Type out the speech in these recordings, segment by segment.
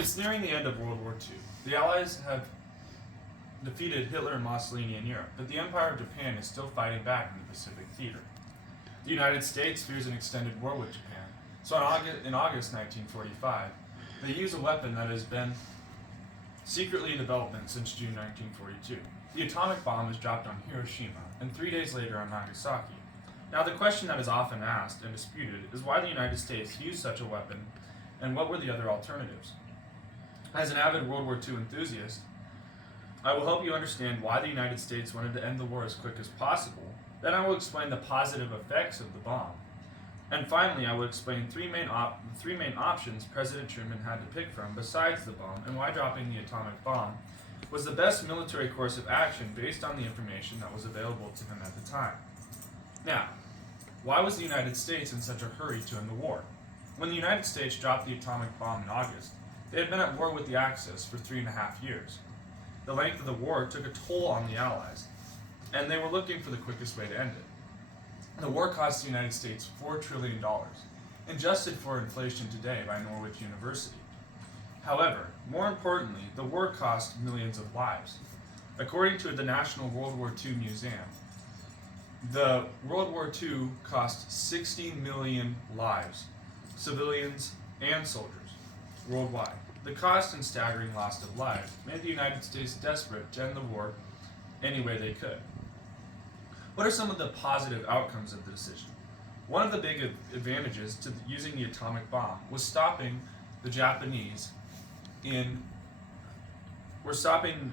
It's nearing the end of World War II. The Allies have defeated Hitler and Mussolini in Europe, but the Empire of Japan is still fighting back in the Pacific theater. The United States fears an extended war with Japan, so in August 1945, they use a weapon that has been secretly in development since June 1942. The atomic bomb is dropped on Hiroshima, and 3 days later on Nagasaki. Now, the question that is often asked and disputed is why the United States used such a weapon, and what were the other alternatives? As an avid World War II enthusiast, I will help you understand why the United States wanted to end the war as quick as possible. Then I will explain the positive effects of the bomb. And finally, I will explain three main options President Truman had to pick from besides the bomb, and why dropping the atomic bomb was the best military course of action based on the information that was available to him at the time. Now, why was the United States in such a hurry to end the war? When the United States dropped the atomic bomb in August, they had been at war with the Axis for 3.5 years. The length of the war took a toll on the Allies, and they were looking for the quickest way to end it. The war cost the United States $4 trillion, adjusted for inflation today by Norwich University. However, more importantly, the war cost millions of lives. According to the National World War II Museum, the World War II cost 60 million lives, civilians and soldiers, worldwide. The cost and staggering loss of lives made the United States desperate to end the war any way they could. What are some of the positive outcomes of the decision? One of the big advantages to using the atomic bomb was stopping the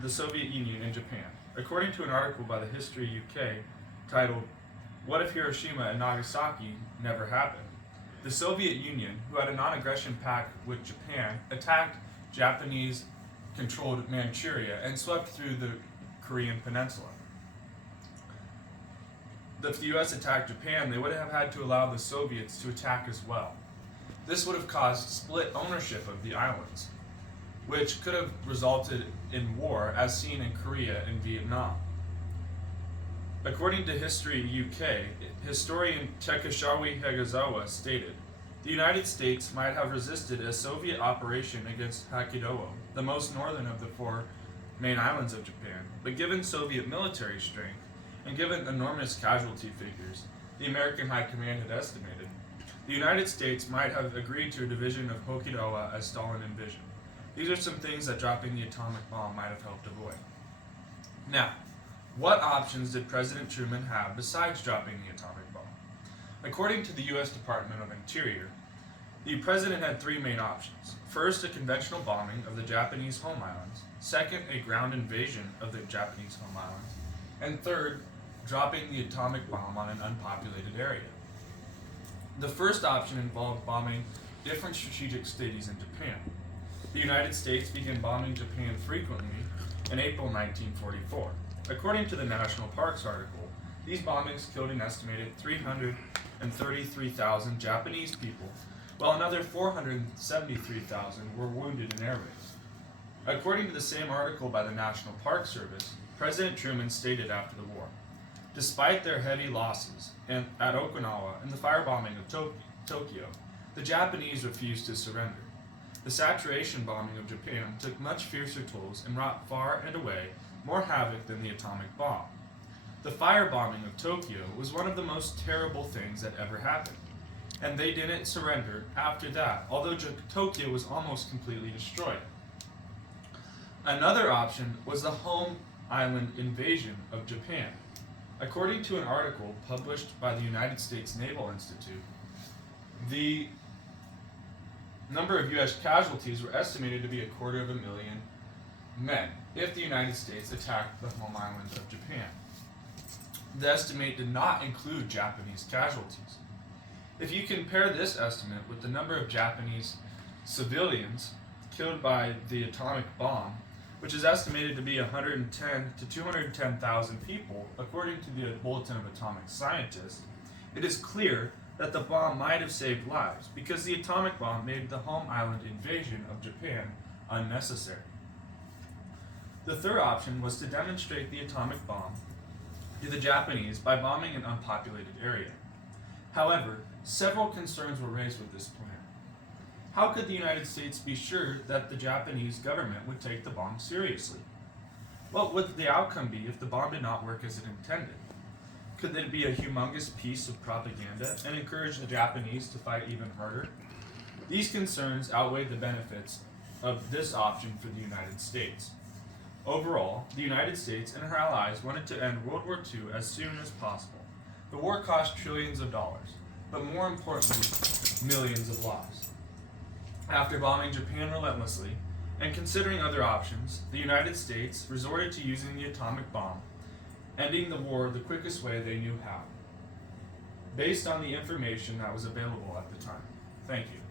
Soviet Union and Japan. According to an article by the History UK titled, "What if Hiroshima and Nagasaki never happened?" The Soviet Union, who had a non-aggression pact with Japan, attacked Japanese-controlled Manchuria and swept through the Korean peninsula. If the US attacked Japan, they would have had to allow the Soviets to attack as well. This would have caused split ownership of the islands, which could have resulted in war as seen in Korea and Vietnam. According to History UK, historian Takeshawi Hegazawa stated, "The United States might have resisted a Soviet operation against Hokkaido, the most northern of the 4 main islands of Japan, but given Soviet military strength, and given enormous casualty figures the American High Command had estimated, the United States might have agreed to a division of Hokkaido as Stalin envisioned." These are some things that dropping the atomic bomb might have helped avoid. Now, what options did President Truman have besides dropping the atomic bomb? According to the U.S. Department of Interior, the president had 3 main options. First, a conventional bombing of the Japanese home islands. Second, a ground invasion of the Japanese home islands. And third, dropping the atomic bomb on an unpopulated area. The first option involved bombing different strategic cities in Japan. The United States began bombing Japan frequently in April 1944. According to the National Parks article, these bombings killed an estimated 333,000 Japanese people, while another 473,000 were wounded in air raids. According to the same article by the National Park Service, President Truman stated after the war, "Despite their heavy losses at Okinawa and the firebombing of Tokyo, the Japanese refused to surrender. The saturation bombing of Japan took much fiercer tolls and wrought far and away more havoc than the atomic bomb. The firebombing of Tokyo was one of the most terrible things that ever happened, and they didn't surrender after that, although Tokyo was almost completely destroyed." Another option was the home island invasion of Japan. According to an article published by the United States Naval Institute, the number of U.S. casualties were estimated to be 250,000 men if the United States attacked the home island of Japan. The estimate did not include Japanese casualties. If you compare this estimate with the number of Japanese civilians killed by the atomic bomb, which is estimated to be 110 to 210,000 people, according to the Bulletin of Atomic Scientists, it is clear that the bomb might have saved lives because the atomic bomb made the home island invasion of Japan unnecessary. The third option was to demonstrate the atomic bomb to the Japanese by bombing an unpopulated area. However, several concerns were raised with this plan. How could the United States be sure that the Japanese government would take the bomb seriously? What would the outcome be if the bomb did not work as it intended? Could it be a humongous piece of propaganda and encourage the Japanese to fight even harder? These concerns outweighed the benefits of this option for the United States. Overall, the United States and her allies wanted to end World War II as soon as possible. The war cost trillions of dollars, but more importantly, millions of lives. After bombing Japan relentlessly, and considering other options, the United States resorted to using the atomic bomb, ending the war the quickest way they knew how, based on the information that was available at the time. Thank you.